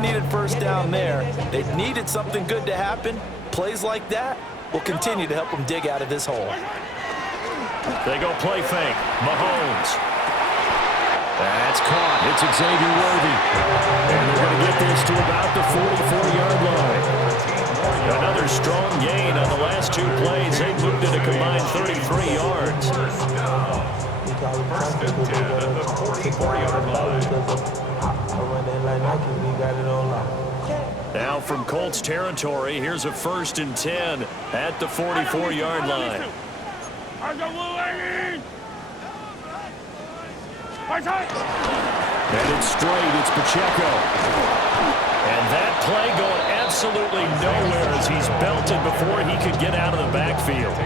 Needed first down there. They needed something good to happen. Plays like that will continue to help them dig out of this hole. They go play fake. Mahomes. That's caught. It's Xavier Worthy. And they're going to get this to about the 44-yard line. Another strong gain on the last two plays. They moved it a combined 33 yards. First and 10 at the 44-yard line. Now from Colts territory, here's a 1st and 10 at the 44-yard line. And it's straight. It's Pacheco. And that play going absolutely nowhere as he's belted before he could get out of the backfield.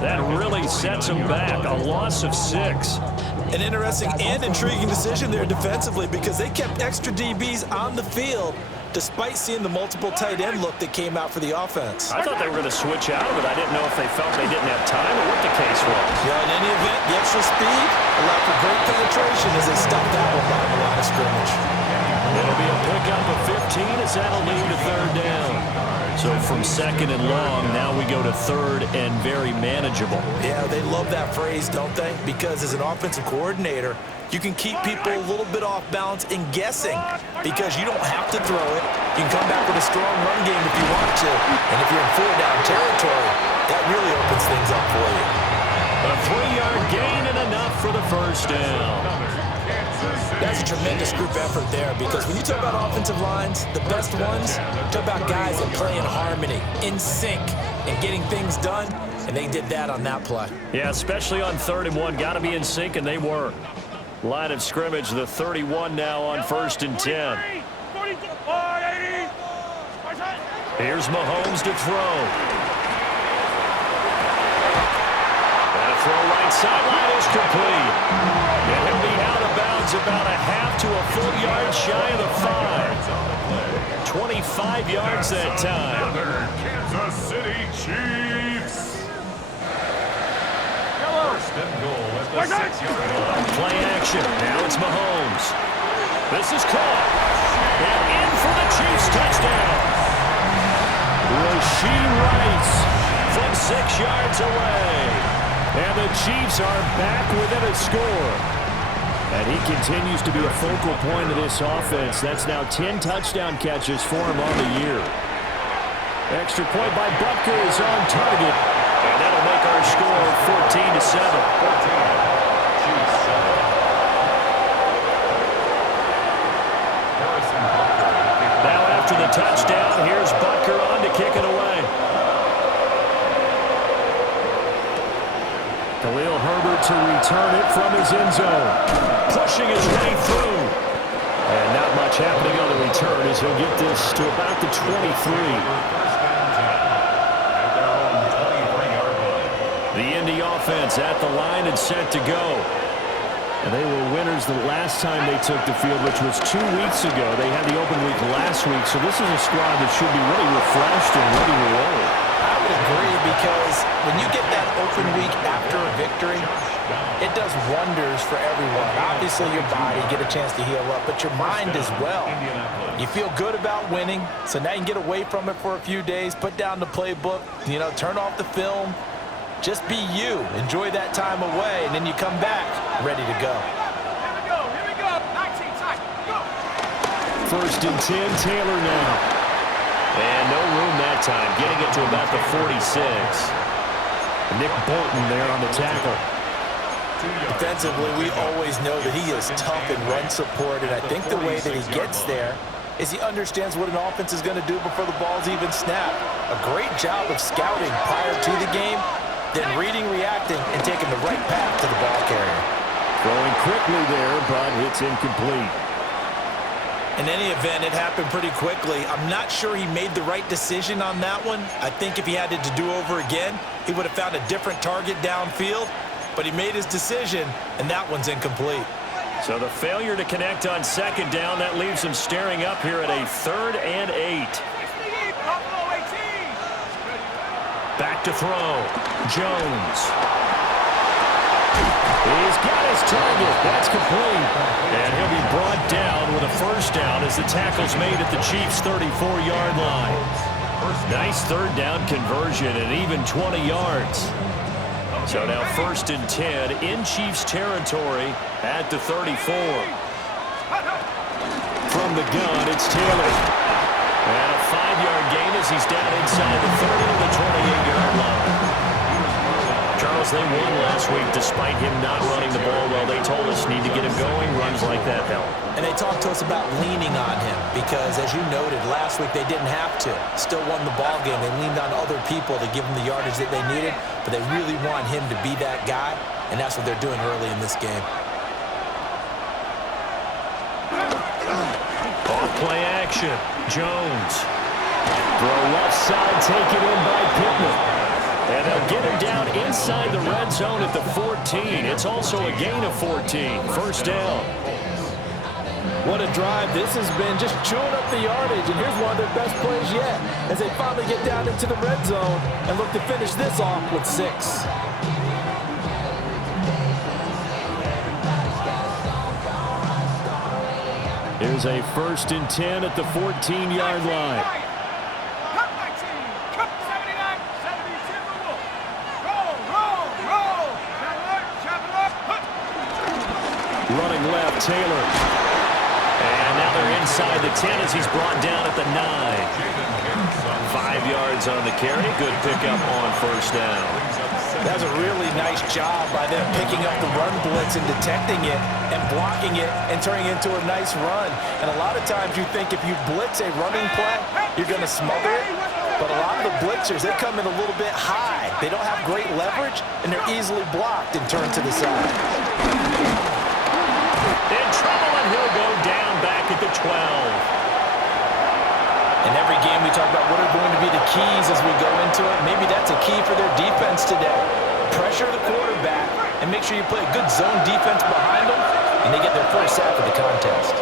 That really sets him back. A loss of 6. An interesting and intriguing decision there defensively because they kept extra DBs on the field despite seeing the multiple tight end look that came out for the offense. I thought they were going to switch out of it. I didn't know if they felt they didn't have time or what the case was. Yeah, in any event, the extra speed allowed for great penetration as they stopped that one behind the line of scrimmage. It'll be a pickup of 15 as that'll lead to 3rd down. So from 2nd and long, now we go to 3rd and very manageable. Yeah, they love that phrase, don't they? Because as an offensive coordinator, you can keep people a little bit off balance and guessing because you don't have to throw it. You can come back with a strong run game if you want to. And if you're in 4-down territory, that really opens things up for you. A 3-yard gain and enough for the 1st down. That's a tremendous group effort there because when you talk about offensive lines, the best ones, talk about guys that play in harmony, in sync, and getting things done, and they did that on that play. Yeah, especially on 3rd and 1. Got to be in sync, and they were. Line of scrimmage, the 31 now on 1st and 10. Here's Mahomes to throw. That throw right sideline is complete. And he'll be out of bounds about a half to a full yard shy of the 5. 25 yards that time. Kansas City Chiefs. First and goal at the 6-yard line. Play action. Now it's Mahomes. This is caught. And in for the Chiefs touchdown. Rashee Rice from 6 yards away. And the Chiefs are back within a score. And he continues to be a focal point of this offense. That's now 10 touchdown catches for him on the year. Extra point by Butker is on target. And that'll make our score 14-7. Now after the touchdown, here's Butker on to kick it away. Khalil Herbert to return it from his end zone. Pushing his way through. And not much happening on the return as he'll get this to about the 23. The Indy offense at the line and set to go. And they were winners the last time they took the field, which was 2 weeks ago. They had the open week last week, so this is a squad that should be really refreshed and ready to roll. I would agree because when you get that open week after a victory, it does wonders for everyone. Obviously, your body, get a chance to heal up, but your mind as well. You feel good about winning, so now you can get away from it for a few days, put down the playbook, turn off the film. Just be you. Enjoy that time away, and then you come back ready to go. Here we go. 19 tight. Go. 1st and 10, Taylor now. And no room that time, getting it to about the 46. Nick Bolton there on the tackle. Defensively, we always know that he is tough in run support, and I think the way that he gets there is he understands what an offense is going to do before the ball's even snapped. A great job of scouting prior to the game, then reading, reacting, and taking the right path to the ball carrier. Throwing quickly there, but it's incomplete. In any event, it happened pretty quickly. I'm not sure he made the right decision on that one. I think if he had it to do over again, he would have found a different target downfield, but he made his decision, and that one's incomplete. So the failure to connect on 2nd down, that leaves him staring up here at a 3rd and 8. Back to throw. Jones. He's got his target. That's complete. And he'll be brought down with a first down as the tackle's made at the Chiefs' 34-yard line. Nice third down conversion and even 20 yards. So now 1st and 10 in Chiefs territory at the 34. From the gun, it's Taylor. And a 5-yard gain as he's down inside the 30 to the 28-yard line. Charles, they won last week despite him not running the ball well. They told us need to get him going. Runs like that help. And they talked to us about leaning on him because, as you noted, last week they didn't have to. Still won the ball game. They leaned on other people to give them the yardage that they needed, but they really want him to be that guy, and that's what they're doing early in this game. Off-play action. Jones. Throw left side, taken in by Pittman. And they'll get him down inside the red zone at the 14. It's also a gain of 14. First down. What a drive this has been, just chewing up the yardage. And here's one of their best plays yet as they finally get down into the red zone and look to finish this off with 6. Here's a 1st and 10 at the 14-yard line. Running left, Taylor. And now they're inside the 10 as he's brought down at the 9. 5 yards on the carry. Good pickup on first down. That's a really nice job by them picking up the run blitz and detecting it and blocking it and turning it into a nice run. And a lot of times you think if you blitz a running play, you're going to smother it. But a lot of the blitzers, they come in a little bit high. They don't have great leverage, and they're easily blocked and turned to the side. In trouble, and he'll go down back at the 12. In every game we talk about what are going to be the keys as we go into it. Maybe that's a key for their defense today. Pressure the quarterback and make sure you play a good zone defense behind them, and they get their first sack of the contest.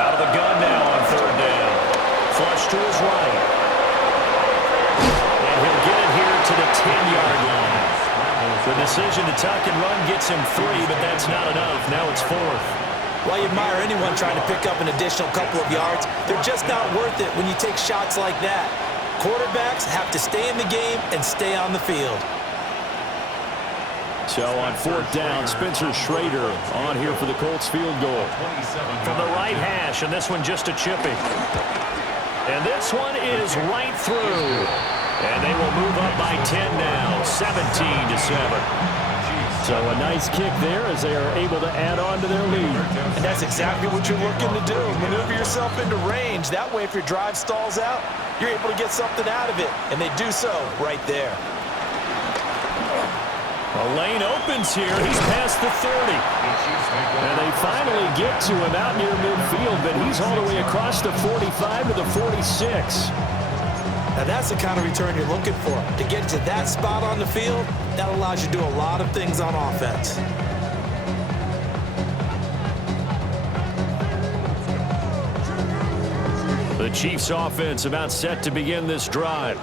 Out of the gun now on 3rd down. Flush to his right. And he'll get it here to the 10-yard line. The decision to tuck and run gets him 3, but that's not enough. Now it's 4th. Well, you admire anyone trying to pick up an additional couple of yards. They're just not worth it when you take shots like that. Quarterbacks have to stay in the game and stay on the field. So on 4th down, Spencer Schrader on here for the Colts field goal. From the right hash, and this one just a chipping. And this one is right through. And they will move up by 10 now, 17-7. So a nice kick there as they are able to add on to their lead. And that's exactly what you're looking to do. Maneuver yourself into range. That way, if your drive stalls out, you're able to get something out of it. And they do so right there. A lane opens here. He's past the 30. And they finally get to him out near midfield, but he's all the way across the 45 to the 46. Now that's the kind of return you're looking for. To get to that spot on the field, that allows you to do a lot of things on offense. The Chiefs offense about set to begin this drive.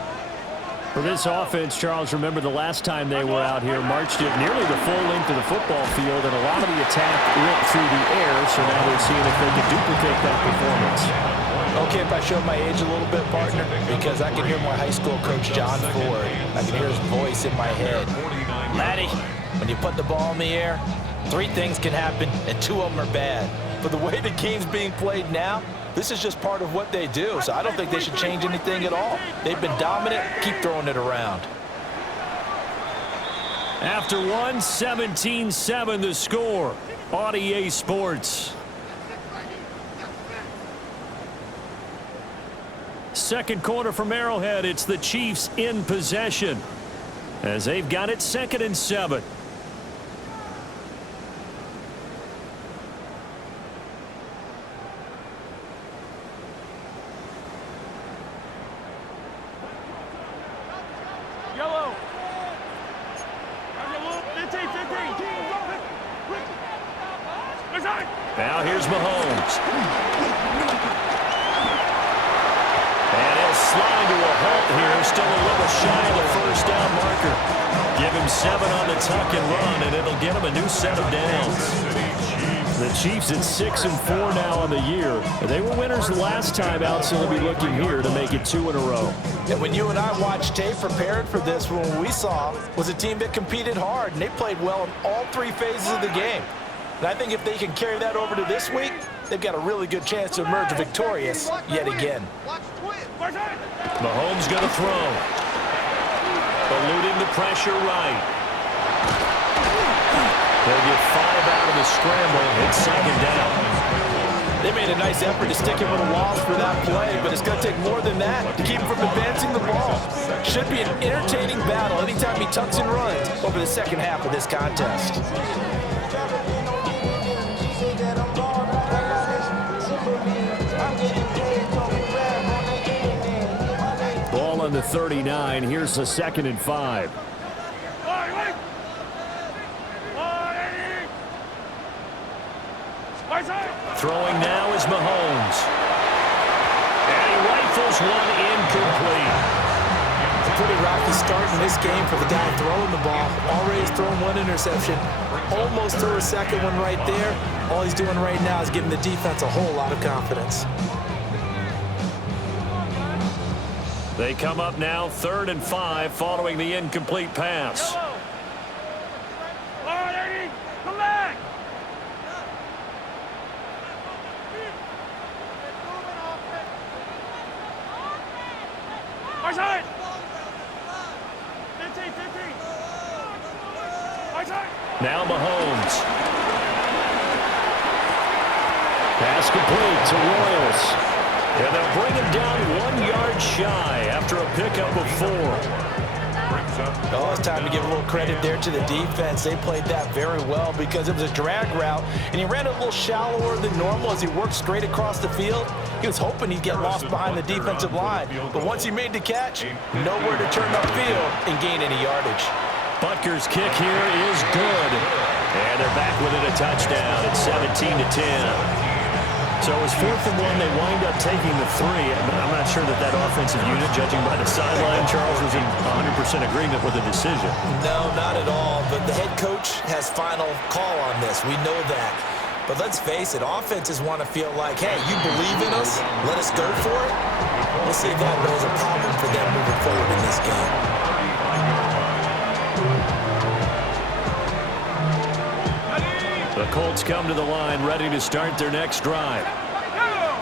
For this offense, Charles, remember the last time they were out here, marched it nearly the full length of the football field, and a lot of the attack went through the air, so now they're seeing if they can duplicate that performance. Okay, if I show my age a little bit, partner, because I can hear my high school coach, John Ford. I can hear his voice in my head. Laddie, when you put the ball in the air, 3 things can happen, and 2 of them are bad. But the way the game's being played now, this is just part of what they do, so I don't think they should change anything at all. They've been dominant. Keep throwing it around. After 1, 17-7 the score. On EA Sports. Second quarter from Arrowhead. It's the Chiefs in possession as they've got it 2nd and 7. Now here's Mahomes. And he'll slide to a halt here. Still a little shy of the first down marker. Give him 7 on the tuck and run, and it'll get him a new set of downs. The Chiefs at 6-4 now on the year. They were winners last time out, so they'll be looking here to make it 2 in a row. And when you and I watched tape prepared for this, what we saw was a team that competed hard, and they played well in all 3 phases of the game. And I think if they can carry that over to this week, they've got a really good chance to emerge victorious yet again. Mahomes going to throw. Eluding the pressure right. They'll get 5 out of the scramble. It's 2nd down. They made a nice effort to stick him with a loss for that play, but it's going to take more than that to keep him from advancing the ball. Should be an entertaining battle anytime he tucks and runs over the second half of this contest. Ball on the 39. Here's the 2nd and 5. Throwing now is Mahomes. And he rifles one incomplete. A pretty rocky start in this game for the guy throwing the ball. Already has thrown 1 interception. Almost threw a second one right there. All he's doing right now is giving the defense a whole lot of confidence. They come up now 3rd and 5 following the incomplete pass. Now Mahomes. Pass complete to Royals. And they'll bring him down 1 yard shy after a pickup of 4. Oh, it's time to give a little credit there to the defense. They played that very well because it was a drag route, and he ran a little shallower than normal as he worked straight across the field. He was hoping he'd get lost behind the defensive line, but once he made the catch, nowhere to turn upfield and gain any yardage. Butker's kick here is good. And they're back within a touchdown at 17-10. So it was 4th and 1. They wind up taking the 3. I'm not sure that offensive unit, judging by the sideline, Charles, was in 100% agreement with the decision. No, not at all. But the head coach has final call on this. We know that. But let's face it, offenses want to feel like, hey, you believe in us, let us go for it. We'll see if that was a problem for them moving forward in this game. The Colts come to the line ready to start their next drive.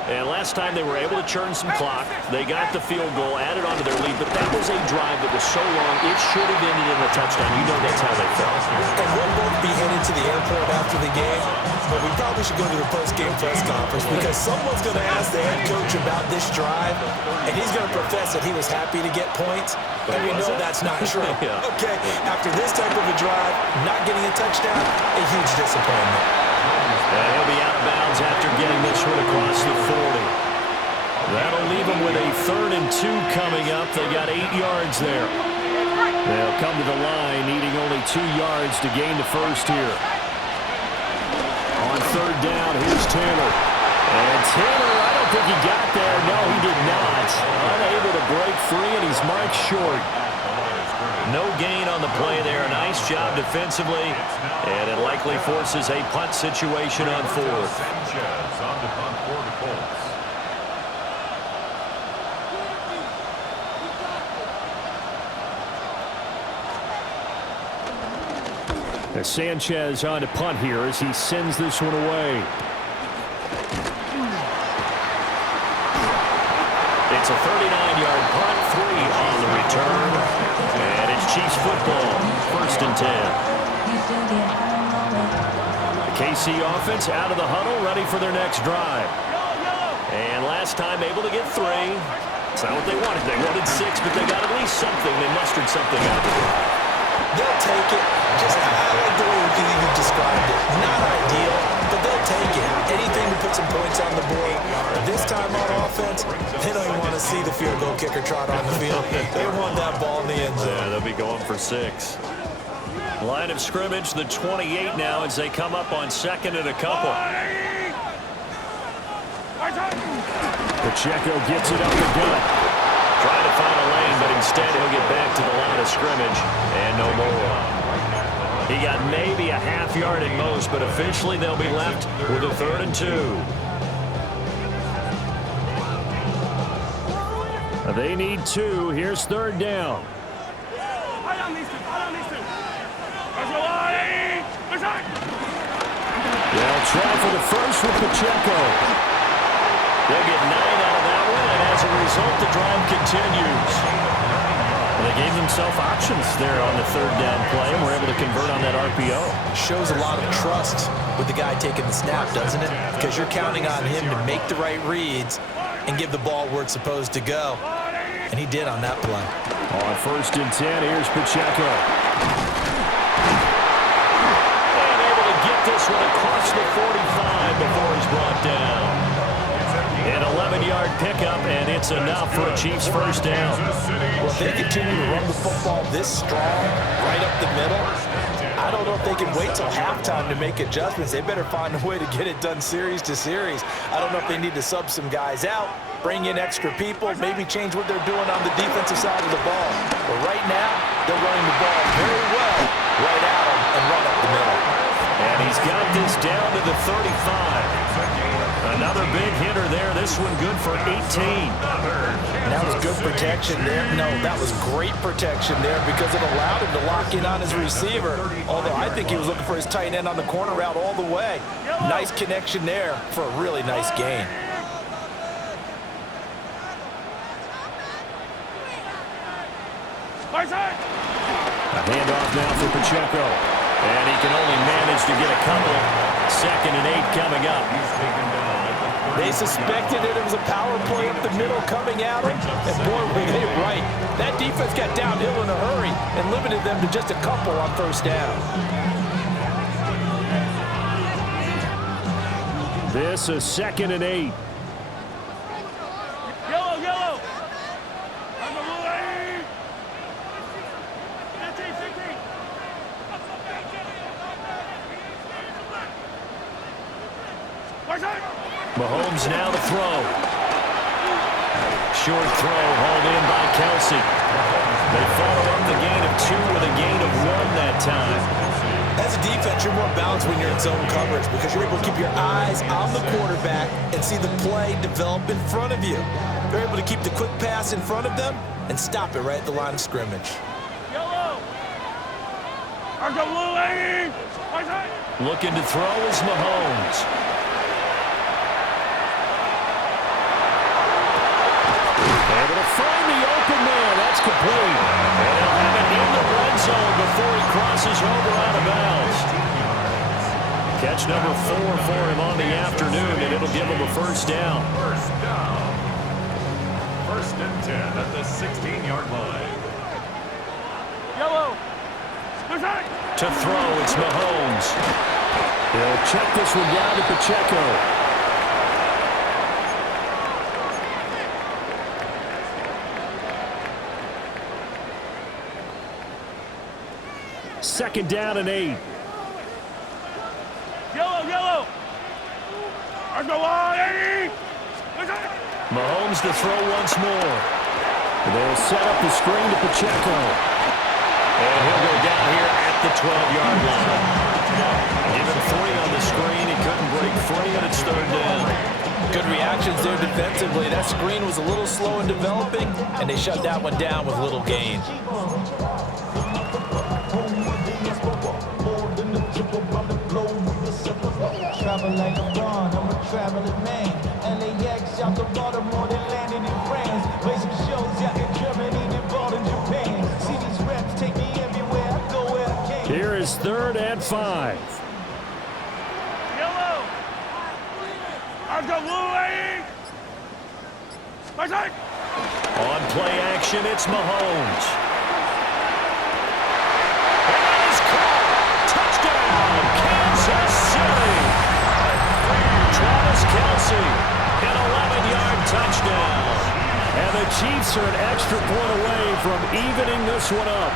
And last time they were able to churn some clock. They got the field goal, added on to their lead, but that was a drive that was so long, it should have ended in a touchdown. You know that's how they felt. And we'll both be headed to the airport after the game, but we probably should go to the post-game press conference because someone's going to ask the head coach about this drive, and he's going to profess that he was happy to get points, and we know that's not true. Yeah. Okay, after this type of a drive, not getting a touchdown, a huge disappointment. And he'll be out of bounds after getting this one across the 40. That'll leave them with a 3rd and 2 coming up. They got 8 yards there. They'll come to the line needing only 2 yards to gain the first here. On 3rd down, here's Taylor. And Taylor, I don't think he got there. No, he did not. Unable to break free, and he's marked short. No gain on the play there. Nice job defensively. And it likely forces a punt situation on 4th. As Sanchez on to punt here as he sends this one away. It's a 39-yard punt, 3 on the return. And it's Chiefs football, 1st and 10. The KC offense out of the huddle, ready for their next drive. And last time able to get 3. It's not what they wanted. They wanted 6, but they got at least something. They mustered something out of it. They'll take it. Just I like the way you described it. Not ideal, but they'll take it. Anything to put some points on the board. But this time on offense, they don't even want to see the field goal kicker trot on the field. They want that ball in the end zone. Yeah, they'll be going for 6. Line of scrimmage, the 28 now as they come up on 2nd and a couple. Pacheco gets it up the gut. Trying to find a lane, but instead he'll get back to the line of scrimmage and no more. He got maybe a half yard at most, but officially they'll be left with a 3rd and 2. They need 2. Here's 3rd down. They'll try for the first with Pacheco. They'll get 9 out of that one, and as a result, the drive continues. Well, they gave themselves options there on the 3rd down play, and were able to convert on that RPO. Shows a lot of trust with the guy taking the snap, doesn't it? Because you're counting on him to make the right reads and give the ball where it's supposed to go. And he did on that play. On 1st and 10, here's Pacheco. And able to get this one across the 45 before he's brought down. An 11-yard pickup, and it's enough for a Chiefs 1st down. Well, if they continue to run the football this strong, right up the middle, I don't know if they can wait till halftime to make adjustments. They better find a way to get it done series to series. I don't know if they need to sub some guys out, bring in extra people, maybe change what they're doing on the defensive side of the ball. But right now, they're running the ball very well right at them and right up the middle. And he's got this down to the 35. Another big hitter there. This one good for 18. That was good protection there. No, that was great protection there because it allowed him to lock in on his receiver. Although I think he was looking for his tight end on the corner route all the way. Nice connection there for a really nice gain. A handoff now for Pacheco. And he can only manage to get a couple. 2nd and 8 coming up. They suspected that it was a power play up the middle coming at him. And boy, were they right. That defense got downhill in a hurry and limited them to just a couple on 1st down. This is 2nd and 8. Yellow. Mahomes now to throw. Short throw hauled in by Kelsey. They follow up the gain of 2 with a gain of 1 that time. As a defense, you're more balanced when you're in zone coverage because you're able to keep your eyes on the quarterback and see the play develop in front of you. They're able to keep the quick pass in front of them and stop it right at the line of scrimmage. Looking to throw is Mahomes. Able to find the open man. That's complete. And he'll have it in the red zone before he crosses over out of bounds. Catch number 4 for him on the afternoon, and it'll give him a 1st down. 1st and 10 at the 16-yard line. To throw, it's Mahomes. He'll check this one down to Pacheco. 2nd down and 8. Yellow. Mahomes to throw once more. They'll set up the screen to Pacheco. And he'll go down here at the 12-yard line. Given 3 on the screen, he couldn't break free, and it's 3rd down. Good reactions there defensively. That screen was a little slow in developing, and they shut that one down with little gain. Travel like a bond, I'm a traveling man. LAX out to Baltimore, then landed in France. Play some shows out in Germany, then ball in Japan. See these reps take me everywhere, I go where I can. Here is 3rd and 5. Yellow. I've got blue. On play action, it's Mahomes. Kelsey, an 11-yard touchdown. And the Chiefs are an extra point away from evening this one up.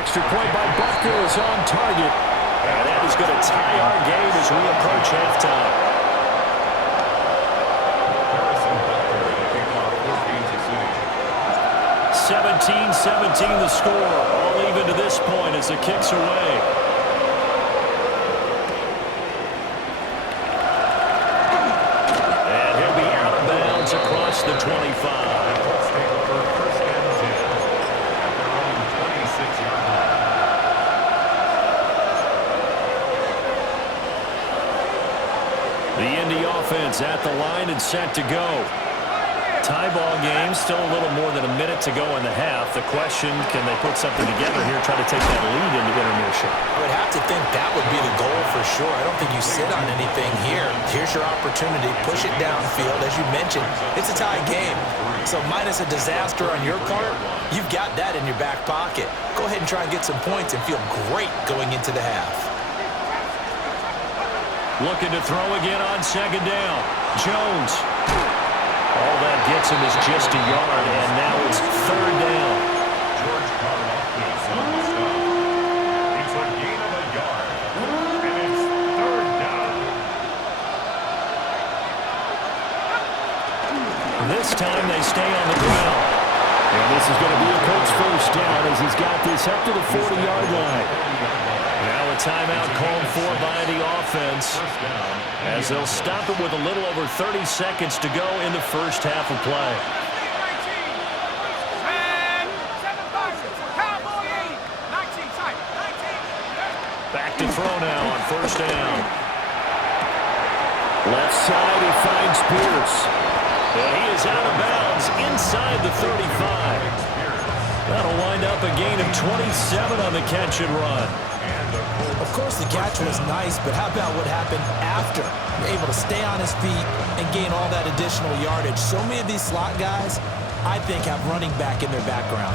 Extra point by Butker is on target. And that is going to tie our game as we approach halftime. 13-17 the score. All even to this point as the kick's away. And he'll be out of bounds across the 25. The Indy offense at the line and set to go. Tie ball game, still a little more than a minute to go in the half. The question, can they put something together here, try to take that lead into intermission? I would have to think that would be the goal for sure. I don't think you sit on anything here. Here's your opportunity. Push it downfield. As you mentioned, it's a tie game. So minus a disaster on your part, you've got that in your back pocket. Go ahead and try and get some points and feel great going into the half. Looking to throw again on second down. Jones. All that gets him is just a yard, and now it's third down. George Karlaftis on the stop. It's a gain of a yard, and it's third down. This time they stay on the ground. And this is going to be a Colts first down as he's got this up to the 40-yard line. Now a timeout called for by the offense as they'll stop it with a little over 30 seconds to go in the first half of play. Back to throw now on first down. Left side, he finds Pierce. And he is out of bounds inside the 35. That'll wind up a gain of 27 on the catch and run. Of course, the catch was nice, but how about what happened after? Able to stay on his feet and gain all that additional yardage. So many of these slot guys, I think, have running back in their background.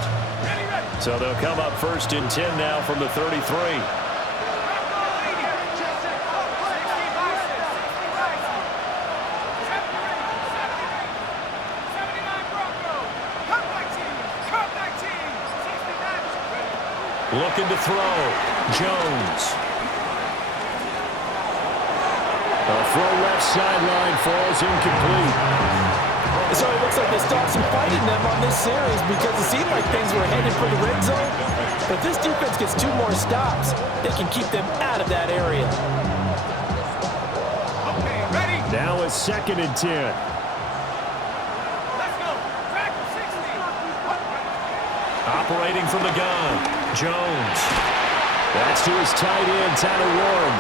So they'll come up first and 10 now from the 33. Looking to throw. Jones. A throw left sideline falls incomplete. So it looks like they stopped some fighting them on this series because it seemed like things were headed for the red zone. But if this defense gets 2 more stops, they can keep them out of that area. Okay, ready? Now a second and 10. Let's go. Track 60. Operating from the gun. Jones. That's to his tight end, Tyler Warren.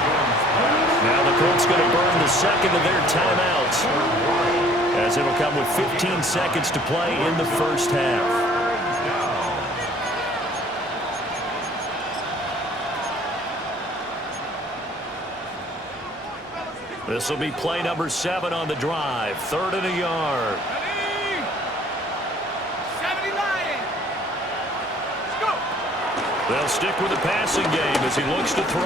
Now the Colts going to burn the second of their timeouts, as it'll come with 15 seconds to play in the first half. This will be play number 7 on the drive. 3rd and a yard. They'll stick with the passing game as he looks to throw.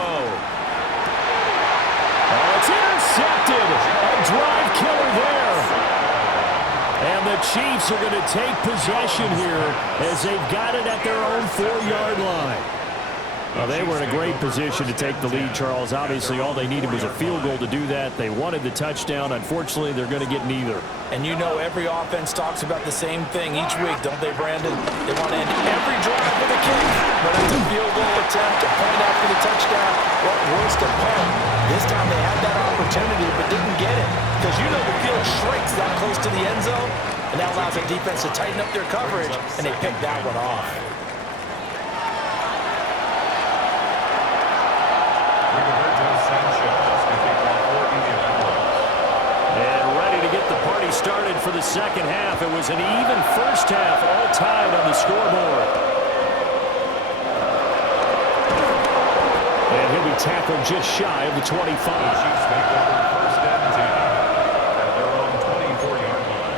Oh, it's intercepted. A drive killer there. And the Chiefs are going to take possession here as they've got it at their own 4-yard line. Well, they were in a great position to take the lead, Charles. Obviously, all they needed was a field goal to do that. They wanted the touchdown. Unfortunately, they're going to get neither. And you know every offense talks about the same thing each week, don't they, Brandon? They want to end every drive with a kick, but it's a field goal attempt, a point after the touchdown. What worse to punt? This time they had that opportunity but didn't get it because you know the field shrinks that close to the end zone, and that allows the defense to tighten up their coverage, and they picked that one off. Started for the second half. It was an even first half, all tied on the scoreboard. And he'll be tackled just shy of the 25. Chiefs take over first and 10 at their own 24-yard line.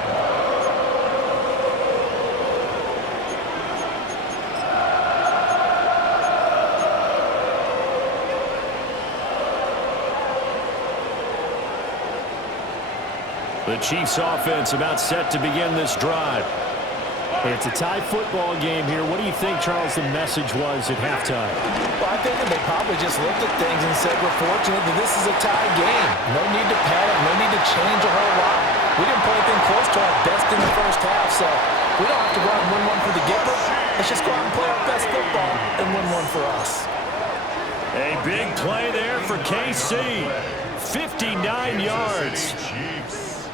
The Chiefs offense about set to begin this drive. It's a tie football game here. What do you think, Charles, the message was at halftime? Well, I think that they probably just looked at things and said, we're fortunate that this is a tie game. No need to panic, no need to change a whole lot. We didn't play anything close to our best in the first half, so We don't have to go out and win one for the Gipper. Let's just go out and play our best football and win one for us. A big play there for KC. 59 yards. Chiefs.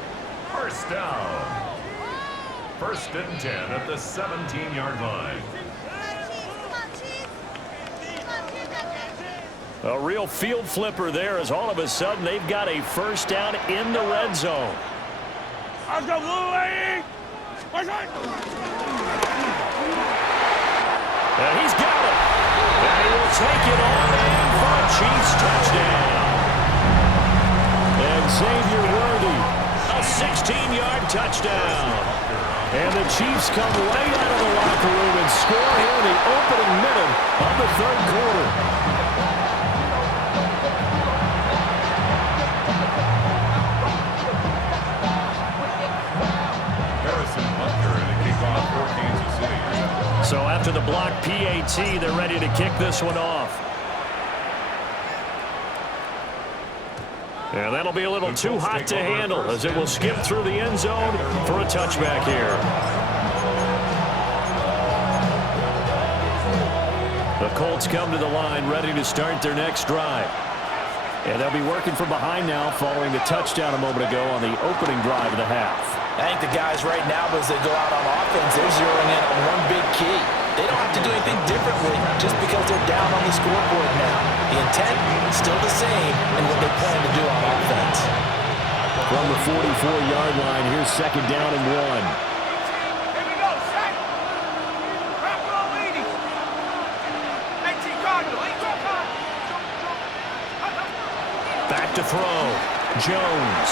First down. First and 10 at the 17-yard line. A real field flipper there as all of a sudden they've got a first down in the red zone. Let's go, Blue Lady! And he's got it. And he will take it on in for a Chiefs touchdown. And Xavier Worthy, a 16-yard touchdown. And the Chiefs come right out of the locker room and score here in the opening minute of the third quarter. So after the block PAT, they're ready to kick this one off. And that'll be a little too hot to handle as it will skip through the end zone for a touchback here. The Colts come to the line ready to start their next drive. And they'll be working from behind now following the touchdown a moment ago on the opening drive of the half. I think the guys right now, as they go out on offense, they're zeroing in on one big key. They don't have to do anything differently just because they're down on the scoreboard now. The intent is still the same in what they plan to do on offense. From the 44-yard line, here's second down and 1. Here we go, set! Rock roll, lady! 19 Cardinal, 18 Cardinal! Back to throw. Jones.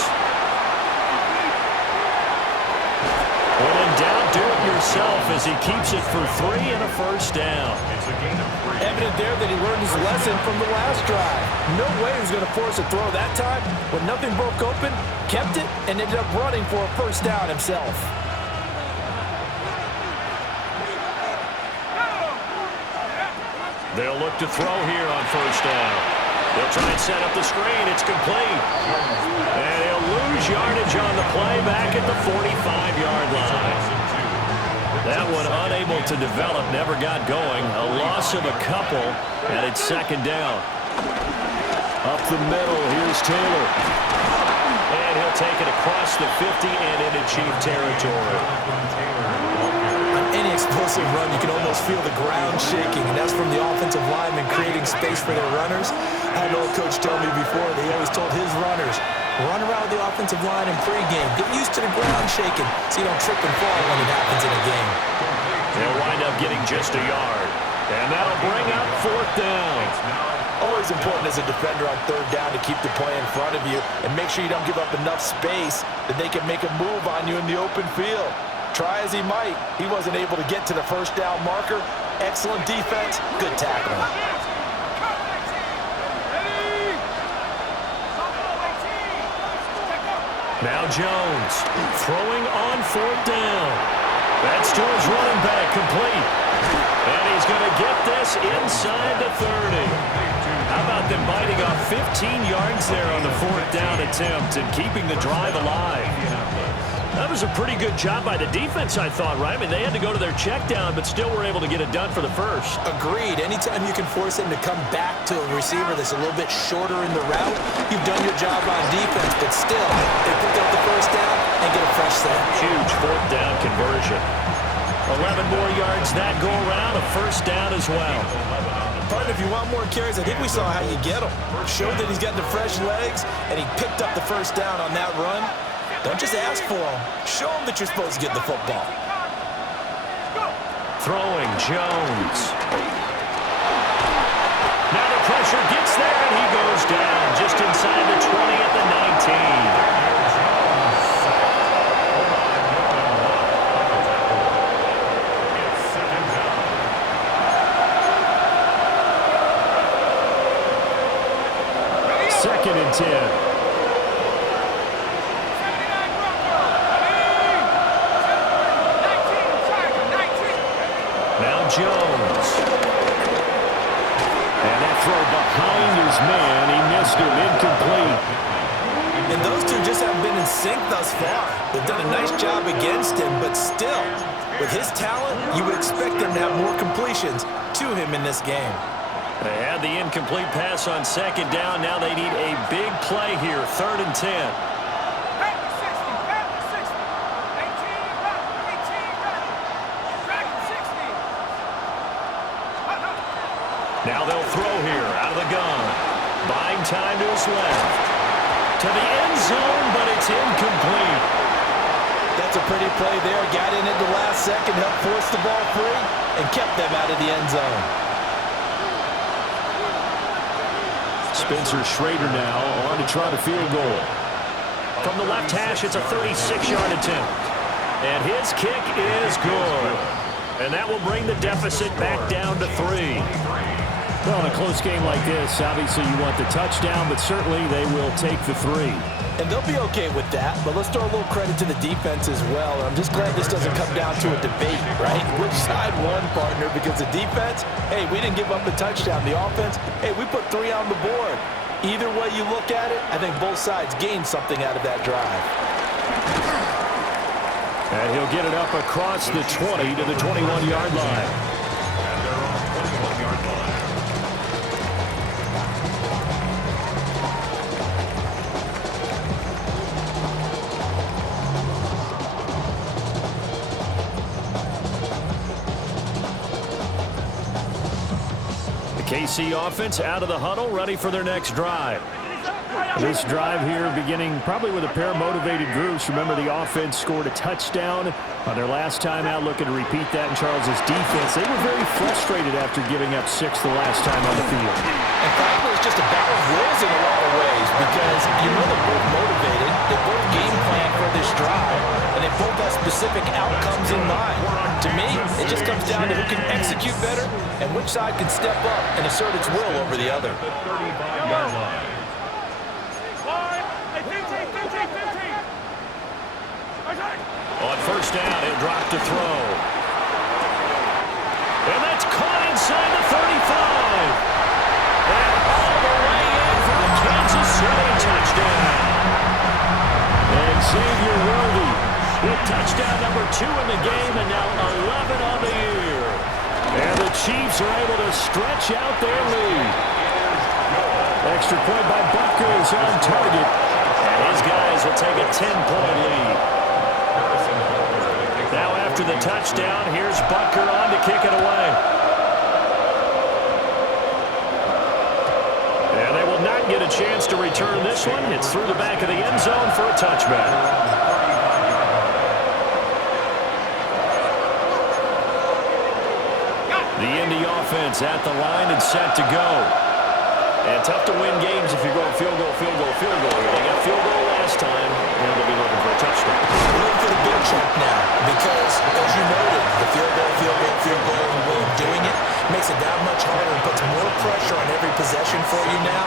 When in doubt, do it yourself as he keeps it for 3 and a first down. It's a gain of 3. Evident there that he learned his lesson from the last drive. No way he was going to force a throw that time. When nothing broke open, kept it, and ended up running for a first down himself. They'll look to throw here on first down. They'll try and set up the screen. It's complete. And he'll lose yardage on the play back at the 45-yard line. That one unable to develop, never got going. A loss of a couple, and it's second down. Up the middle, here's Taylor. And he'll take it across the 50 and into Chief territory. Any explosive run, you can almost feel the ground shaking, and that's from the offensive linemen creating space for their runners. I had an old coach tell me before, they always told his runners, run around the offensive line in pregame. Get used to the ground shaking so you don't trip and fall when it happens in a game. They'll wind up getting just a yard. And that'll bring up fourth down. Always important as a defender on third down to keep the play in front of you and make sure you don't give up enough space that they can make a move on you in the open field. Try as he might, he wasn't able to get to the first down marker. Excellent defense, good tackling. Now Jones throwing on fourth down. That's to his running back, complete. And he's going to get this inside the 30. How about them biting off 15 yards there on the fourth down attempt and keeping the drive alive? That was a pretty good job by the defense, I thought, right? I mean, they had to go to their check down, but still were able to get it done for the first. Agreed. Anytime you can force him to come back to a receiver that's a little bit shorter in the route, you've done your job on defense, but still, they pick up the first down and get a fresh set. Huge fourth down conversion. 11 more yards that go around, a first down as well. Partner, if you want more carries, I think we saw how you get them. Showed that he's got the fresh legs, and he picked up the first down on that run. Don't just ask for them. Show them that you're supposed to get the football. Throwing Jones. Now the pressure gets there, and he goes down just inside the 20 at the 19. Second and 10. Jones. And that throw behind his man. He missed him, incomplete. And those two just haven't been in sync thus far. They've done a nice job against him, but still, With his talent, you would expect them to have more completions to him in this game. They had the incomplete pass on second down. Now they need a big play here, 3rd and 10. Back to 60, back to 60. 18 ready. Back to 60. Now they'll throw here out of the gun. Buying time to his left. To the end zone, but it's incomplete. That's a pretty play there. Got in at the last second, helped force the ball free, and kept them out of the end zone. Spencer Schrader now on to try the field goal. From the left hash, it's a 36-yard attempt. And his kick is good. And that will bring the deficit back down to 3. Well, in a close game like this, obviously you want the touchdown, but certainly they will take the 3. And they'll be okay with that, but let's throw a little credit to the defense as well. I'm just glad this doesn't come down to a debate, right? Which side won, partner? Because the defense, hey, we didn't give up a touchdown. The offense, hey, we put 3 on the board. Either way you look at it, I think both sides gained something out of that drive. And he'll get it up across the 20 to the 21-yard line. And they're on the 21-yard line. KC offense out of the huddle, ready for their next drive. This drive here beginning probably with a pair of motivated groups. Remember, the offense scored a touchdown on their last time out, looking to repeat that in Charles's defense. They were very frustrated after giving up 6 the last time on the field. And frankly, it's just a battle of wills in a lot of ways because you know they're both motivated, they both game plan for this drive, and they both have specific outcomes in mind. To me, it just comes down to who can execute better and which side can step up and assert its will over the other. The 35-yard line. On first down, he'll drop to throw. And that's caught inside the 35. And all the way in for the Kansas City touchdown. And Xavier Worthy with touchdown number 2 in the game, and now 11 on the year. And the Chiefs are able to stretch out their lead. Extra point by Butker is on target. And his guys will take a 10-point lead. Now after the touchdown, here's Butker on to kick it away. And they will not get a chance to return this one. It's through the back of the end zone for a touchback. The Indy offense at the line and set to go. And tough to win games if you're going field goal, field goal, field goal. They got field goal last time, and they'll be looking for a touchdown. We're looking for the big chunk now because, as you noted, the field goal, and the way of doing it makes it that much harder and puts more pressure on every possession for you now.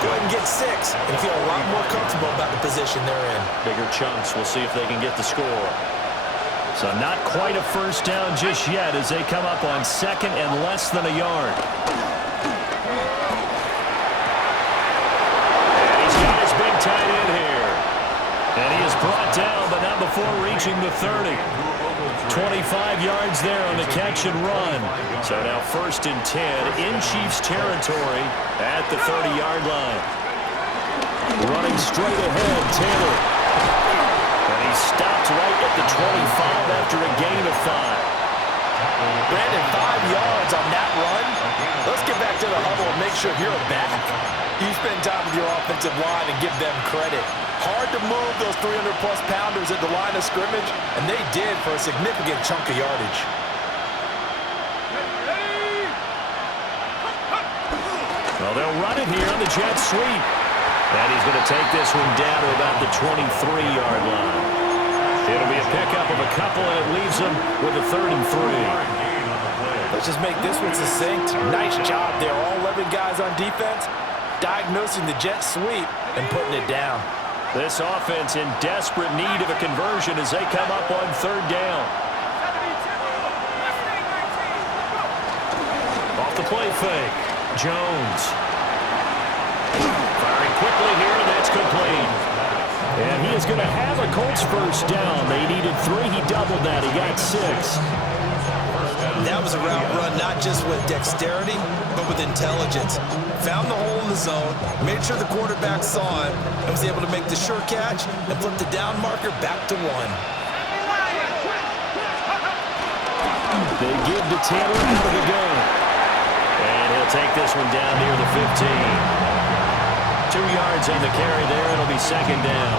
Go ahead and get 6 and feel a lot more comfortable about the position they're in. Bigger chunks. We'll see if they can get the score. So not quite a first down just yet as they come up on 2nd and less than a yard. Tight end here. And he is brought down, but not before reaching the 30. 25 yards there on the catch and run. So now 1st and 10 in Chiefs territory at the 30-yard line. Running straight ahead, Taylor. And he stopped right at the 25 after a gain of 5. Brandon, 5 yards on that run. Let's get back to the huddle and make sure you're back. You spend time with your offensive line and give them credit. Hard to move those 300-plus pounders at the line of scrimmage, and they did for a significant chunk of yardage. Well, they'll run it here on the jet sweep. And he's going to take this one down to about the 23-yard line. It'll be a pickup of a couple, and it leaves them with a 3rd and 3. Let's just make this one succinct. Nice job there. All 11 guys on defense diagnosing the jet sweep and putting it down. This offense in desperate need of a conversion as they come up on 3rd down. Off the play fake. Jones. Firing quickly here, and that's complete. And he is going to have a Colts first down. They needed 3. He doubled that. He got 6. That was a route run not just with dexterity, but with intelligence. Found the hole in the zone, made sure the quarterback saw him, and was able to make the sure catch and flip the down marker back to 1. They give to Taylor out of the gun. And he'll take this one down near the 15. 2 yards on the carry there. It'll be second down.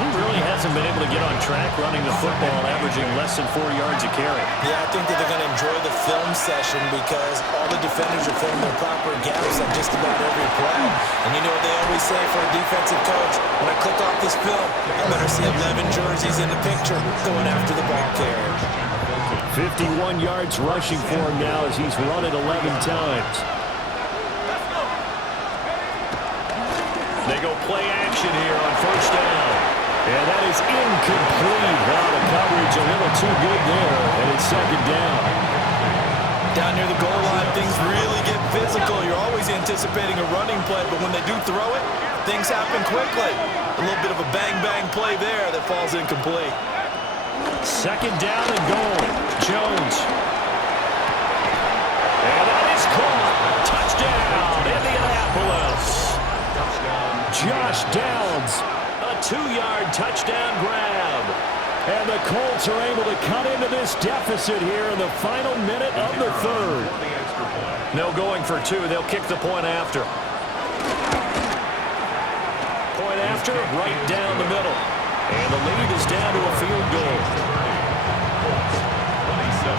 He really hasn't been able to get on track running the football, averaging less than 4 yards a carry. Yeah, I think that they're going to enjoy the film session because all the defenders are filling their proper gaps on just about every play. And you know what they always say for a defensive coach? When I click off this film, I better see 11 jerseys in the picture going after the ball carrier. 51 yards rushing for him now as he's run it 11 times. They go play action here on first down. And that is incomplete. Wow, the coverage a little too good there. And it's second down. Down near the goal line, things really get physical. You're always anticipating a running play, but when they do throw it, things happen quickly. A little bit of a bang-bang play there that falls incomplete. Second down and goal. Jones. And that is caught. Touchdown, Indianapolis. Josh Downs, a 2-yard touchdown grab. And the Colts are able to cut into this deficit here in the final minute of the third. No going for 2. They'll kick the point after. Point after, right down the middle. And the lead is down to a field goal. 27.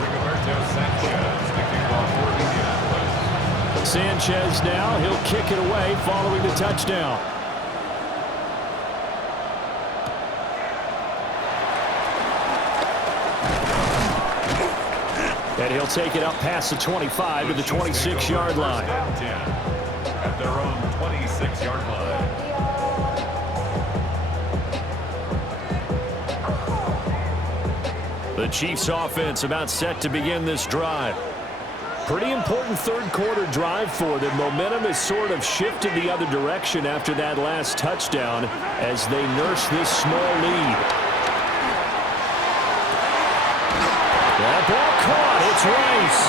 Rigoberto Sanchez, the kickoff for Indianapolis. Sanchez now, he'll kick it away following the touchdown. And he'll take it up past the 25 to the 26-yard line. At their own 26-yard line. The Chiefs offense about set to begin this drive. Pretty important third quarter drive for them. Momentum has sort of shifted the other direction after that last touchdown as they nurse this small lead. That ball caught. It's Rice.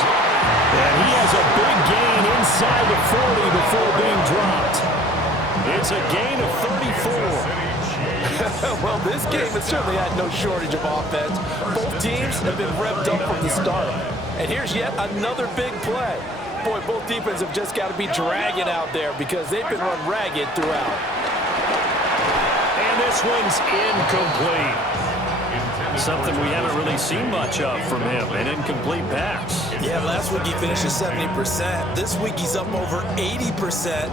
And he has a big gain inside the 40 before being dropped. It's a gain of 34. Well, this game has certainly had no shortage of offense. Both teams have been revved up from the start. And here's yet another big play. Boy, both defenses have just got to be dragging out there because they've been run ragged throughout. And this one's incomplete. Something we haven't really seen much of from him, an incomplete pass. Yeah, last week he finished at 70%. This week he's up over 80%.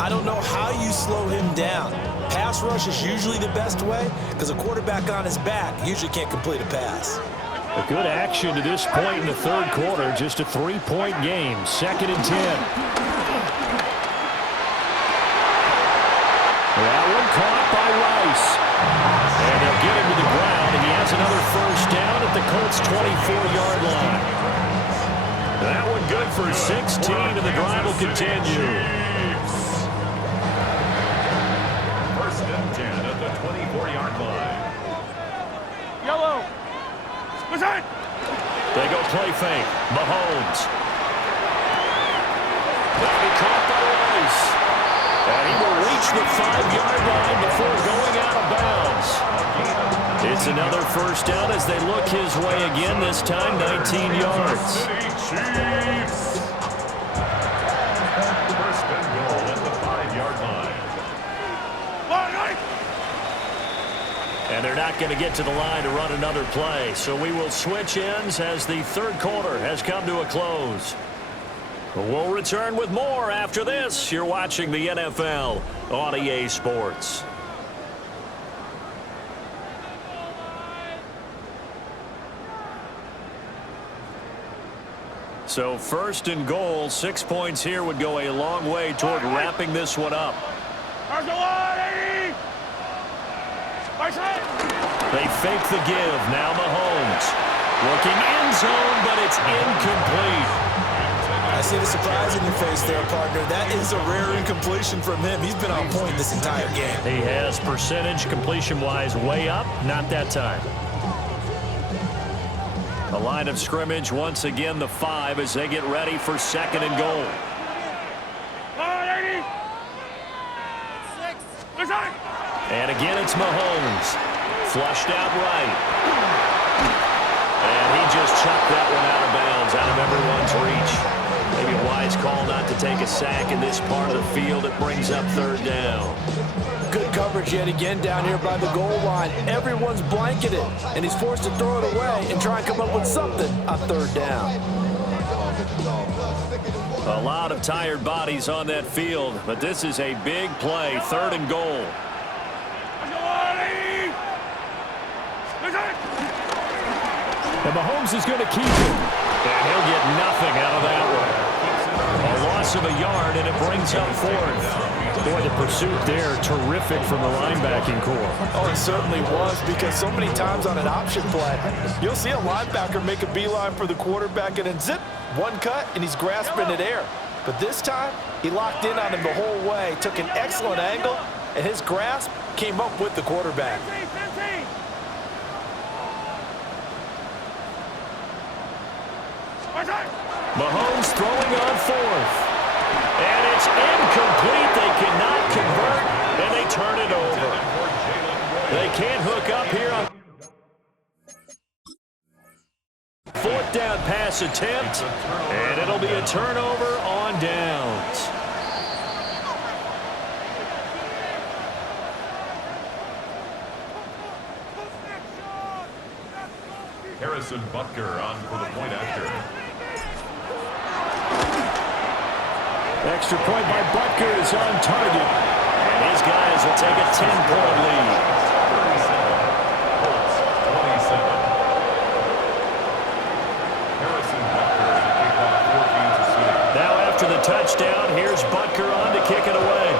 I don't know how you slow him down. Pass rush is usually the best way because a quarterback on his back usually can't complete a pass. A good action to this point in the third quarter. Just a 3-point game. 2nd and 10. That one caught by Rice. And they'll get him to the ground, and he has another first down at the Colts' 24-yard line. That one good for 16, and the drive will continue. First and 10 at the 24-yard line. Yellow. Present. They go play fake. Mahomes. That'll be caught by Rice. And he will reach the 5-yard line before going out of bounds. It's another first down as they look his way again, this time 19 yards. Chiefs. First and goal at the 5-yard line. And they're not going to get to the line to run another play. So we will switch ends as the third quarter has come to a close. We'll return with more after this. You're watching the NFL on EA Sports. So first and goal, 6 points here would go a long way toward wrapping this one up. They fake the give. Now Mahomes. Looking end zone, but it's incomplete. I see the surprise in your face there, partner. That is a rare incompletion from him. He's been on point this entire game. He has percentage completion-wise way up. Not that time. The line of scrimmage, once again, the 5 as they get ready for 2nd and goal. And again, it's Mahomes. Flushed out right. And he just chucked that one out of bounds, out of everyone's reach. Maybe a wise call not to take a sack in this part of the field. It brings up 3rd down. Good coverage yet again down here by the goal line. Everyone's blanketed, and he's forced to throw it away and try and come up with something on 3rd down. A lot of tired bodies on that field, but this is a big play, 3rd and goal. And Mahomes is going to keep it. And he'll get nothing out of that one. A loss of a yard, and it brings up 4th. Boy, the pursuit there, terrific from the linebacking core. Oh, it certainly was, because so many times on an option play, you'll see a linebacker make a beeline for the quarterback, and then zip, one cut, and he's grasping it air. But this time, he locked in on him the whole way, took an excellent angle, and his grasp came up with the quarterback. Mahomes throwing on 4th. And it's incomplete. They cannot convert, and they turn it over. They can't hook up here on 4th down pass attempt, and it'll be a turnover on downs. Harrison Butker on for the point after. Extra point by Butker is on target. And his guys will take a 10-point lead. 27. Harrison Butker to kick off 14-6. Now after the touchdown, here's Butker on to kick it away.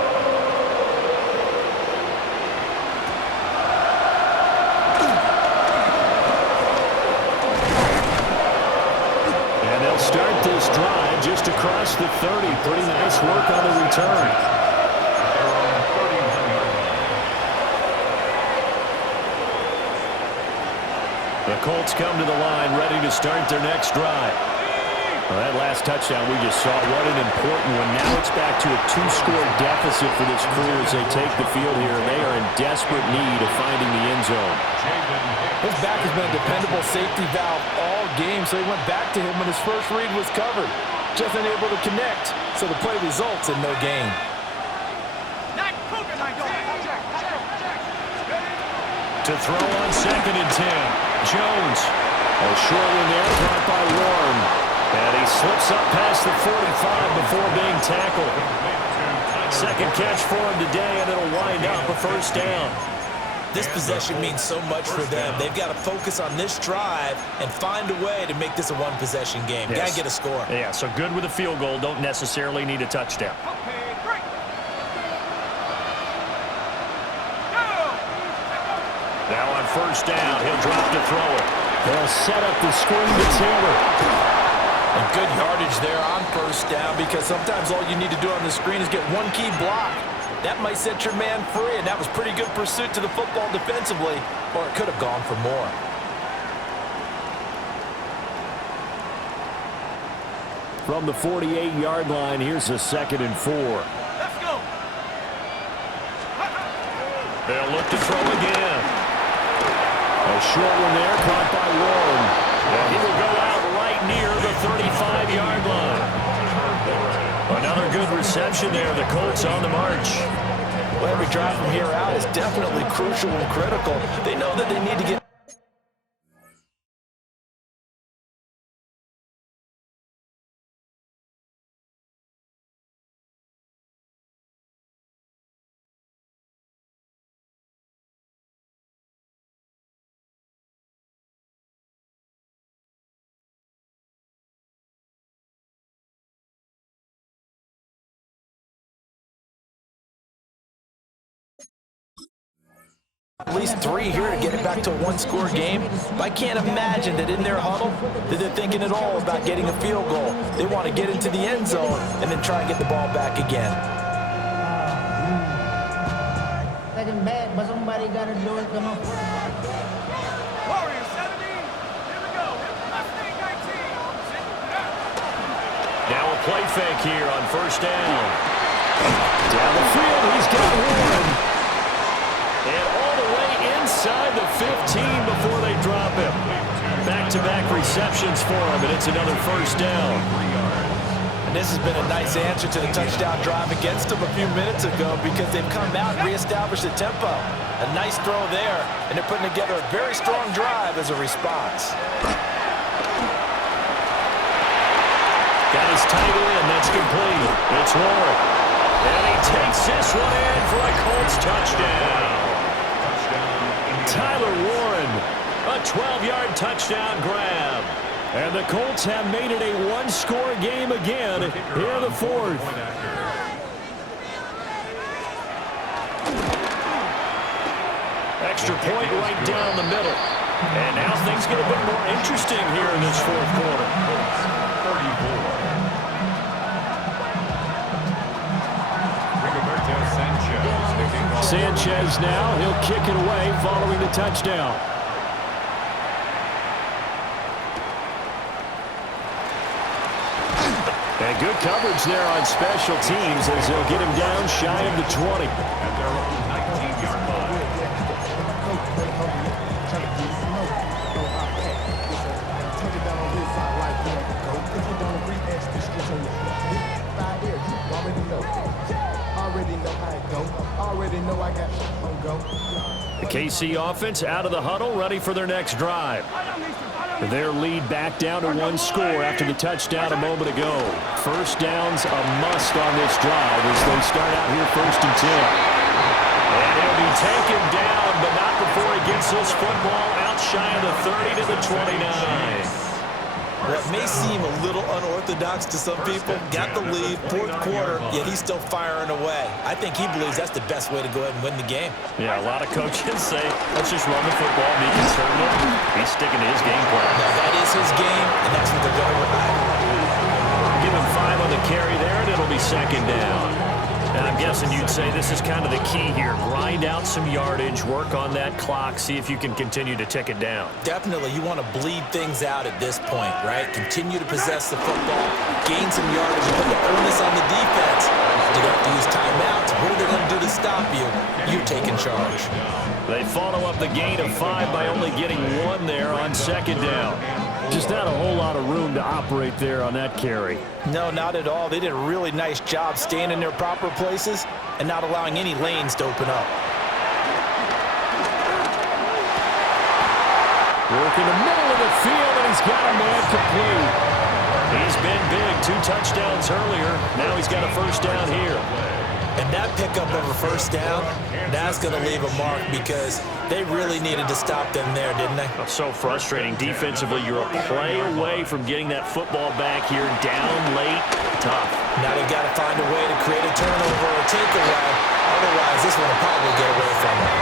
Start this drive just across the 30. Pretty nice work on the return. The Colts come to the line ready to start their next drive. Well, that last touchdown we just saw, what an important one. Now it's back to a 2-score deficit for this crew as they take the field here. They are in desperate need of finding the end zone. His back has been a dependable safety valve all game, so he went back to him when his first read was covered. Just unable to connect, so the play results in no gain. To throw on 2nd and 10. Jones. A short one there, brought by Warren. And he slips up past the 45 before being tackled. 2nd catch for him today, and it'll wind up a 1st down. This possession means so much for them. They've got to focus on this drive and find a way to make this a one-possession game. Yes. Got to get a score. Yeah, so good with a field goal. Don't necessarily need a touchdown. Now on 1st down, he'll drop to throw it. They'll set up the screen to Taylor. And good yardage there on 1st down, because sometimes all you need to do on the screen is get one key block. That might set your man free, and that was pretty good pursuit to the football defensively, or it could have gone for more. From the 48-yard line, here's a 2nd and 4. Let's go. They'll look to throw again. A short one there, caught by Warren. And he will go out right near the 35-yard line. Another good reception there. The Colts on the march. Well, every drive from here out is definitely crucial and critical. They know that they need to get at least 3 here to get it back to a one-score game. But I can't imagine that in their huddle that they're thinking at all about getting a field goal. They want to get into the end zone and then try and get the ball back again. Second bad, but somebody got to do it. Come on. Warriors 17. Here we go. Mustang 19. Now a play fake here on first down. Down the field, he's got one. And all the way inside the 15 before they drop him. Back-to-back receptions for him, and it's another first down. And this has been a nice answer to the touchdown drive against them a few minutes ago because they've come out and reestablished the tempo. A nice throw there, and they're putting together a very strong drive as a response. Got his tight end, that's complete. It's Warren. And he takes this one in for a Colts touchdown. Tyler Warren, a 12-yard touchdown grab. And the Colts have made it a one-score game again here in the fourth. Extra point right down the middle. And now things get a bit more interesting here in this fourth quarter. 34. Sanchez now, he'll kick it away following the touchdown. And good coverage there on special teams as they'll get him down shy of the 20. At their own 19-yard line. The KC offense out of the huddle, ready for their next drive. Their lead back down to one score after the touchdown a moment ago. First down's a must on this drive as they start out here 1st and 10. And he'll be taken down, but not before he gets this football out shy of the 30 to the 29. What may seem a little unorthodox to some people, got the lead, fourth quarter, yet he's still firing away. I think he believes that's the best way to go ahead and win the game. Yeah, a lot of coaches say, let's just run the football, be conservative. He's sticking to his game plan. Now, that is his game, and that's what they're going to ride. Give him 5 on the carry there, and it'll be second down. And I'm guessing you'd say this is kind of the key here. Grind out some yardage, work on that clock, see if you can continue to tick it down. Definitely, you want to bleed things out at this point, right? Continue to possess the football, gain some yardage, and put the onus on the defense. Do they have to use timeouts? What are they going to do to stop you? You taking charge. They follow up the gain of 5 by only getting 1 there on second down. Just not a whole lot of room to operate there on that carry. No, not at all. They did a really nice job staying in their proper places and not allowing any lanes to open up. Work in the middle of the field, and he's got a man complete. He's been big, 2 touchdowns earlier. Now he's got a first down here. And that pickup of a first down, that's going to leave a mark because they really needed to stop them there, didn't they? So frustrating. Defensively, you're a play away from getting that football back here down late. Tough. Now they've got to find a way to create a turnover or a takeaway. Otherwise, this one will probably get away from them.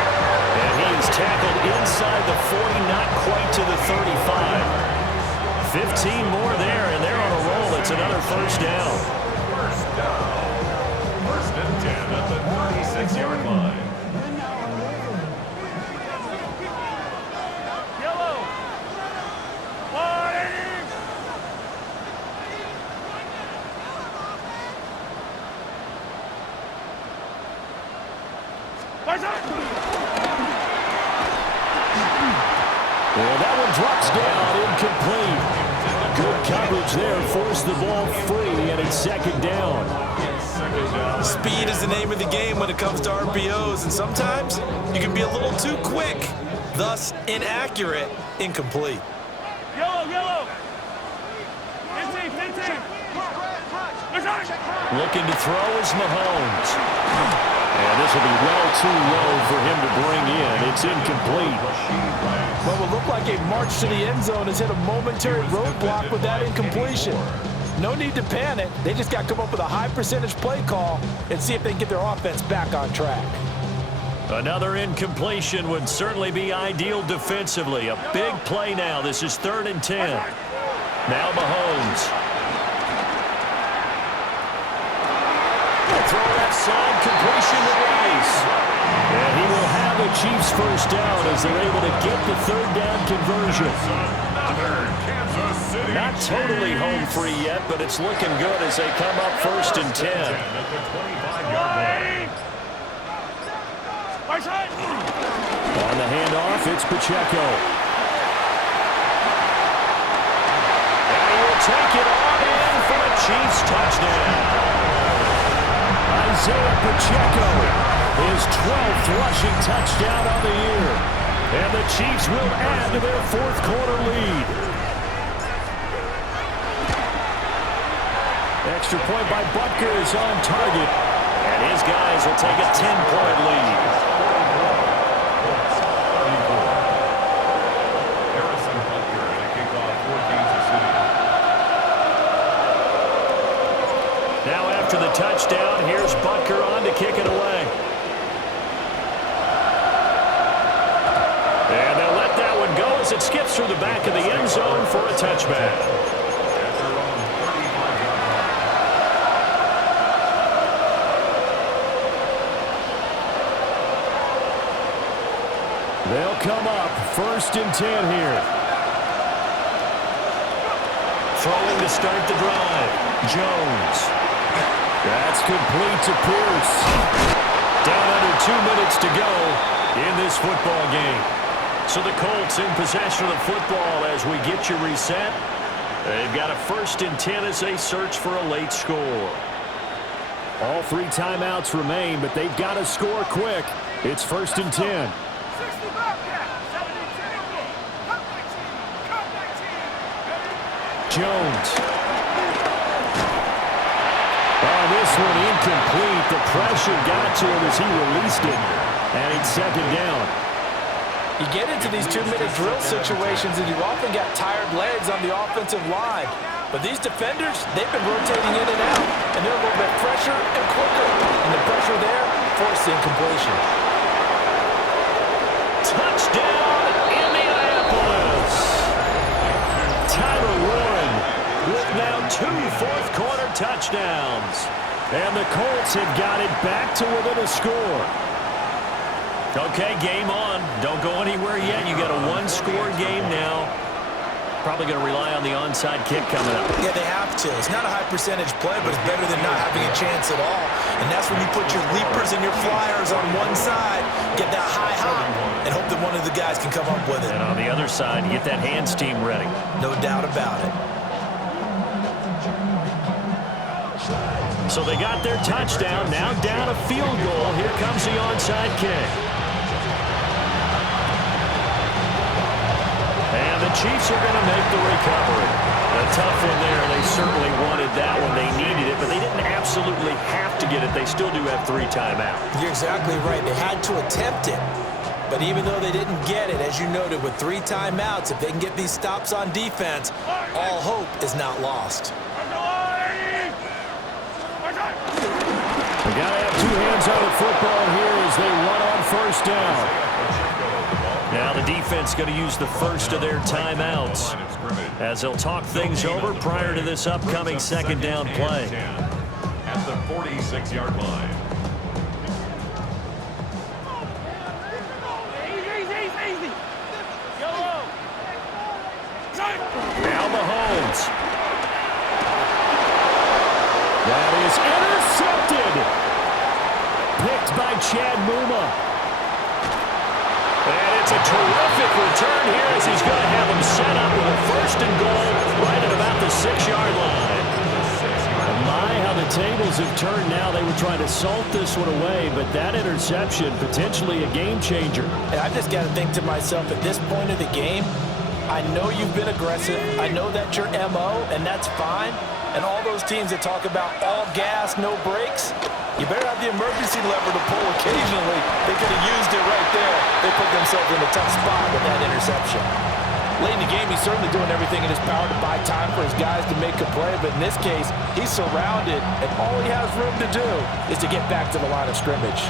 And he is tackled inside the 40, not quite to the 35. 15 more there, and they're on a roll. It's another first down. First down. 1st and 10 at the 36-yard line. Yellow. 180. Well, that one drops down, incomplete. Good coverage there, forced the ball free, and it's second down. Speed is the name of the game when it comes to RPOs, and sometimes you can be a little too quick, thus inaccurate, incomplete. Yellow. 15. Looking to throw is Mahomes. And this will be well too low for him to bring in. It's incomplete. Well, it will look like a march to the end zone has hit a momentary roadblock with that incompletion. No need to panic. They just got to come up with a high percentage play call and see if they can get their offense back on track. Another incompletion would certainly be ideal defensively. A big play now. This is 3rd and 10. Now Mahomes. throw left side, completion to Rice. And he will have a Chiefs first down as they're able to get the third down conversion. Not totally home free yet, but it's looking good as they come up 1st and 10. On the handoff, it's Pacheco. And he will take it on in for a Chiefs touchdown. Isaiah Pacheco, his 12th rushing touchdown on the year. And the Chiefs will add to their 4th quarter lead. Extra point by Butker is on target. And his guys will take a 10-point lead. Now after the touchdown, here's Butker on to kick it away. And they'll let that one go as it skips through the back of the end zone for a touchback. They'll come up 1st and 10 here. Throwing to start the drive. Jones. That's complete to Pierce. Down under 2 minutes to go in this football game. So the Colts in possession of the football as we get you reset. They've got a 1st and 10 as they search for a late score. All 3 timeouts remain, but they've got to score quick. It's 1st and 10. Jones. Oh, this one incomplete. The pressure got to him as he released it. And it's 2nd down. You get into these 2-minute drill situations and you often got tired legs on the offensive line. But these defenders, they've been rotating in and out. And they're a little bit fresher and quicker. And the pressure there forced the incompletion. Touchdown, Indianapolis. Tyler Warren with now 2 fourth-quarter touchdowns. And the Colts have got it back to within a score. Okay, game on. Don't go anywhere yet. You got a 1-score game now. Probably going to rely on the onside kick coming up. Yeah, they have to. It's not a high-percentage play, but it's better than not having a chance at all. And that's when you put your leapers and your flyers on one side, get that high hop, and hope that one of the guys can come up with it. And on the other side, get that hands team ready. No doubt about it. So they got their touchdown. Now down a field goal. Here comes the onside kick. And the Chiefs are going to make the recovery. A tough one there. They certainly wanted that one. They needed it, but they didn't absolutely have to get it. They still do have 3 timeouts. You're exactly right. They had to attempt it. But even though they didn't get it, as you noted, with 3 timeouts, if they can get these stops on defense, all hope is not lost. We got to have 2 hands on the football here as they run on 1st down. Now the defense going to use the first of their timeouts as they'll talk things over prior to this upcoming 2nd down play. At the 46-yard line. Easy. Now Mahomes. That is intercepted. Picked by Chad Muma. And it's a terrific return here as he's going to have him set up with a 1st and goal right at about the 6-yard line. My, how the tables have turned now. They were trying to salt this one away, but that interception, potentially a game changer. And I just got to think to myself, at this point of the game, I know you've been aggressive. I know that's your MO, and that's fine. And all those teams that talk about all gas, no brakes, you better have the emergency lever to pull occasionally. They could have used it right there. They put themselves in a tough spot with that interception. Late in the game, he's certainly doing everything in his power to buy time for his guys to make a play. But in this case, he's surrounded, and all he has room to do is to get back to the line of scrimmage.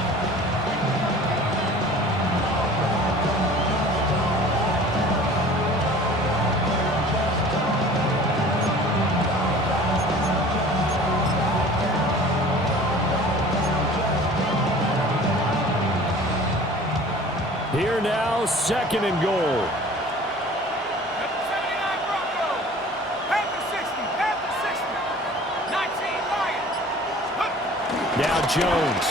Here now, 2nd and goal. 79 Broncos. Panther 60. Panther 60. 19 Lions. Now Jones.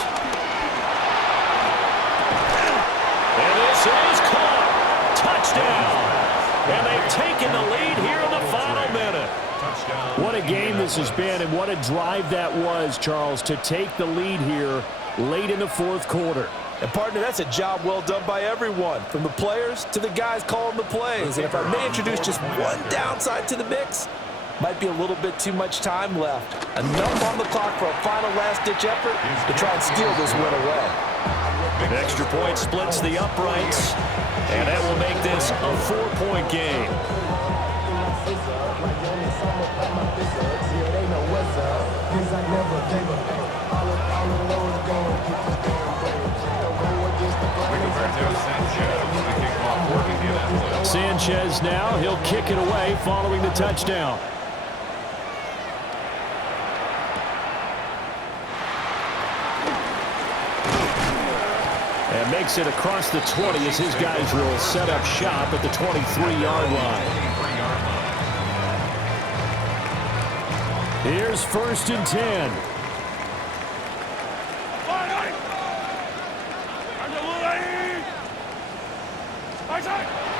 And this is caught. Touchdown. And they've taken the lead here in the final minute. What a game this has been, and what a drive that was, Charles, to take the lead here late in the 4th quarter. And, partner, that's a job well done by everyone, from the players to the guys calling the plays. And if I may introduce just one downside to the mix, might be a little bit too much time left. Enough on the clock for a final last-ditch effort to try and steal this win away. An extra point splits the uprights, and that will make this a 4-point game. Sanchez now, he'll kick it away following the touchdown. And makes it across the 20 as his guys will set up shop at the 23-yard line. Here's 1st and 10.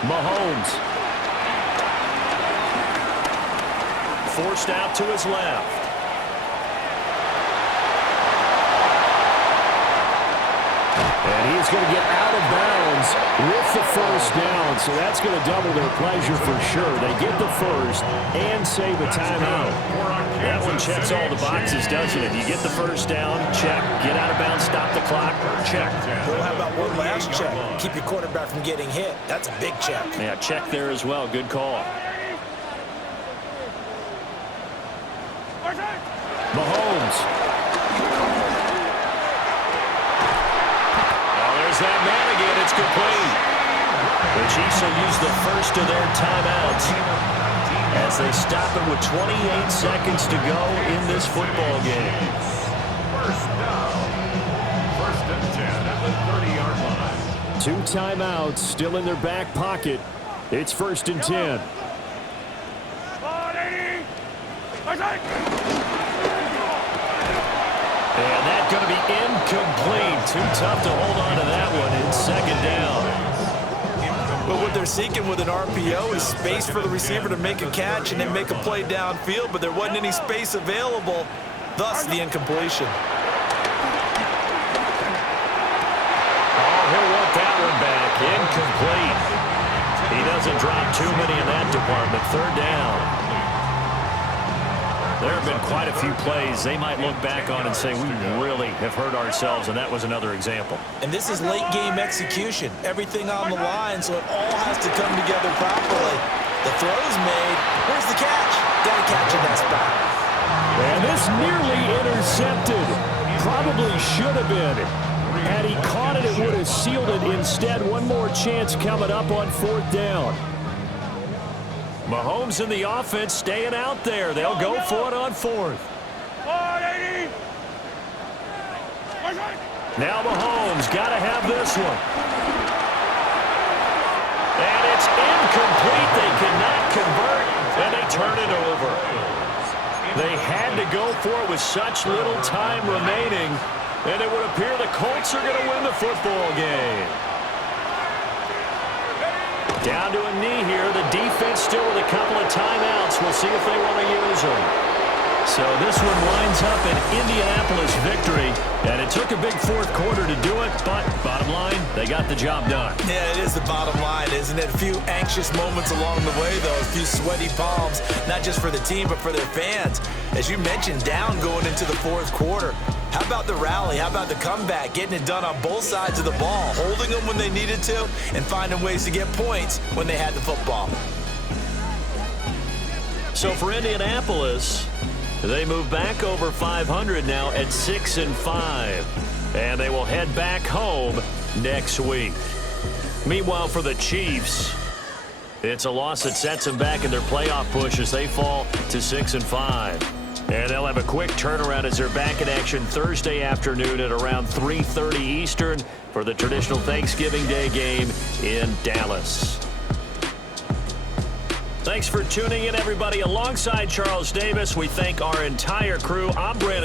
Mahomes. Forced out to his left. And he's going to get out of bounds with the 1st down, so that's going to double their pleasure for sure. They get the 1st and save a timeout. That one checks all the boxes, doesn't it? You get the 1st down, check. Get out of bounds, stop the clock, check. Well, how about one last check? Keep your quarterback from getting hit. That's a big check. Yeah, check there as well. Good call. Mahomes. That man again, it's complete. The Chiefs will use the 1st of their timeouts as they stop it with 28 seconds to go in this football game. 1st down. 1st and 10 at the 30-yard line. 2 timeouts still in their back pocket. It's 1st and 10. And that's going to be incomplete. Too tough to hold on to that one. It's 2nd down. But what they're seeking with an RPO is space for the receiver to make a catch and then make a play downfield, but there wasn't any space available, thus the incompletion. Oh, he'll want that one back. Incomplete. He doesn't drop too many in that department. 3rd down. There have been quite a few plays they might look back on and say, we really have hurt ourselves, and that was another example. And this is late-game execution. Everything on the line, so it all has to come together properly. The throw's made. Where's the catch? Got to catch in that spot. And this nearly intercepted. Probably should have been. Had he caught it, it would have sealed it. Instead, one more chance coming up on 4th down. Mahomes and the offense staying out there. They'll go for it on 4th. Now Mahomes got to have this one. And it's incomplete. They cannot convert, and they turn it over. They had to go for it with such little time remaining, and it would appear the Colts are going to win the football game. Down to a knee here. The defense still with a couple of timeouts. We'll see if they want to use them. So this one winds up an Indianapolis victory, and it took a big 4th quarter to do it, but bottom line, they got the job done. Yeah, it is the bottom line, isn't it? A few anxious moments along the way, though. A few sweaty palms, not just for the team, but for their fans. As you mentioned, down going into the 4th quarter. How about the rally? How about the comeback? Getting it done on both sides of the ball, holding them when they needed to, and finding ways to get points when they had the football. So for Indianapolis, they move back over 500 now at 6-5, and they will head back home next week. Meanwhile, for the Chiefs, it's a loss that sets them back in their playoff push as they fall to 6-5. And they'll have a quick turnaround as they're back in action Thursday afternoon at around 3:30 Eastern for the traditional Thanksgiving Day game in Dallas. Thanks for tuning in, everybody. Alongside Charles Davis, we thank our entire crew. I'm Brandon.